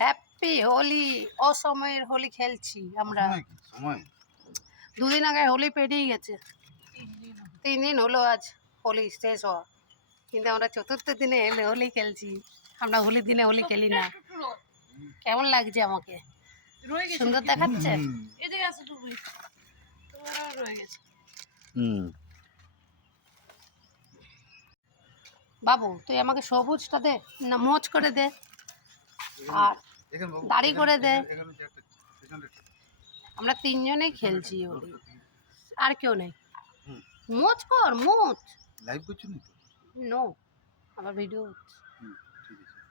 Happy Holi অসময়ের হোলি খেলছি আমরা। দুদিন আগে হোলি পেরিয়ে গেছে। তিন দিন হলো আজ হোলি শেষ হওয়া। কিন্তু আমরা চতুর্থ দিনে এলে হোলি খেলছি। আমরা হোলির দিনে হোলি খেলি না। কেমন লাগছে আমাকে? সুন্দর দেখাচ্ছে? এদিকে আছে টুকুই রয়ে গেছে। হুম। বাবু তুই আমাকে সবুজটা দে না মোচ করে দে। আর দাড়ি করে দে। এখানে- এখানে যে একটা পেছনে একটা- আমরা তিনজনেই খেলছি হোলি আর কেউ নেই। মোচ কর মোচ। লাইভ করছ নি নো আমার ভিডিও হচ্ছে। ঠিক আছে।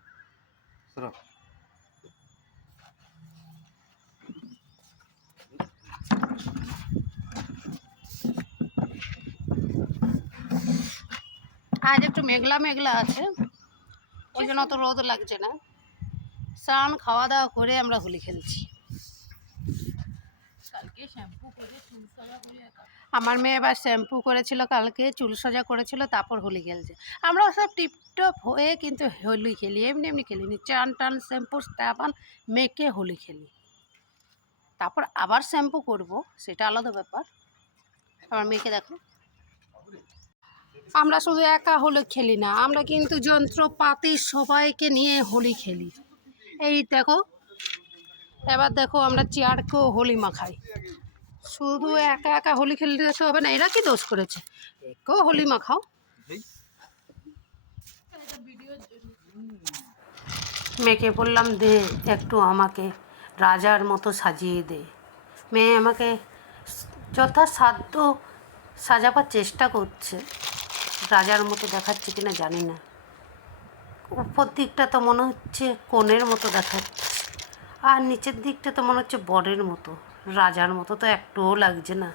আজ একটু মেঘলা মেঘলা আছে। ওই জন্য অত রোদ লাগছে না। স্নান খাওয়া দাওয়া করে আমরা হোলি খেলছি। আমার মেয়ে এবার শ্যাম্পু করেছিল কালকে চুল সাজা করেছিল তারপর হোলি খেলছে। আমরা সব টিপটপ হয়ে কিন্তু হোলি খেলি এমনি এমনি খেলিনি। চান টান শ্যাম্পু সাবান মেখে হোলি খেলি। তারপর আবার শ্যাম্পু করব সেটা আলাদা ব্যাপার। আমার মেয়েকে দেখো। আমরা শুধু একা হোলি খেলি না আমরা কিন্তু যন্ত্রপাতি সবাইকে নিয়ে হোলি খেলি। এই দেখো, এবার দেখো আমরা চেয়ারকেও হোলি মাখাই। শুধু একা একা হোলি খেলতে হবে না, এরা কি দোষ করেছে? একেও হোলি মাখাও। মেয়েকে বললাম, দে একটু আমাকে রাজার মতো সাজিয়ে দে। মেয়ে আমাকে যথাসাধ্য সাজাবার চেষ্টা করছে। রাজার মতো দেখাচ্ছে কিনা জানি না। উপর দিকটা তো মনে হচ্ছে কোণের মতো দেখাচ্ছে। আর নিচের দিকটা তো মনে হচ্ছে বরের মতো, রাজার মতো তো একটুও লাগছে না।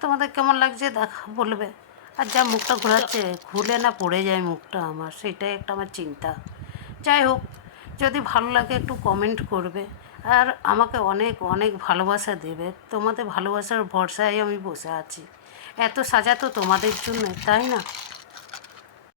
তোমাদের কেমন লাগছে দেখা বলবে। আর যা মুখটা ঘোরাচ্ছে ঘুরে না পড়ে যায় মুখটা আমার, সেটাই একটা আমার চিন্তা। যাই হোক, যদি ভালো লাগে একটু কমেন্ট করবে। আর আমাকে অনেক অনেক ভালোবাসা দেবে। তোমাদের ভালোবাসার ভরসায় আমি বসে আছি। এত সাজা তো তোমাদের জন্য, তাই না?